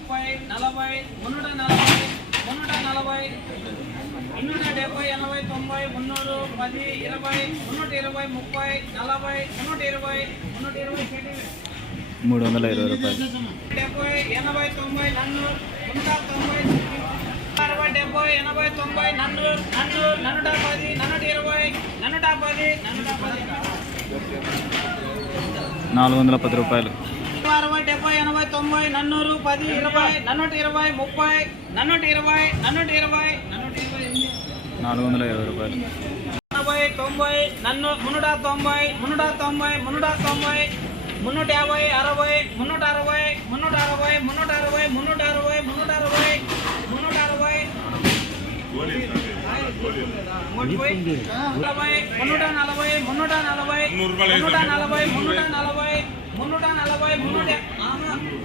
రూపాయలు. 60, 70, 80, 90, 100, 10, 20, 120, 30, 120, 120, 420 రూపాయలు. 80, 90, 390, 390, 390, 350, 60, 360, 360, 360, 360, 360, 340, 340, 340, 340, 340,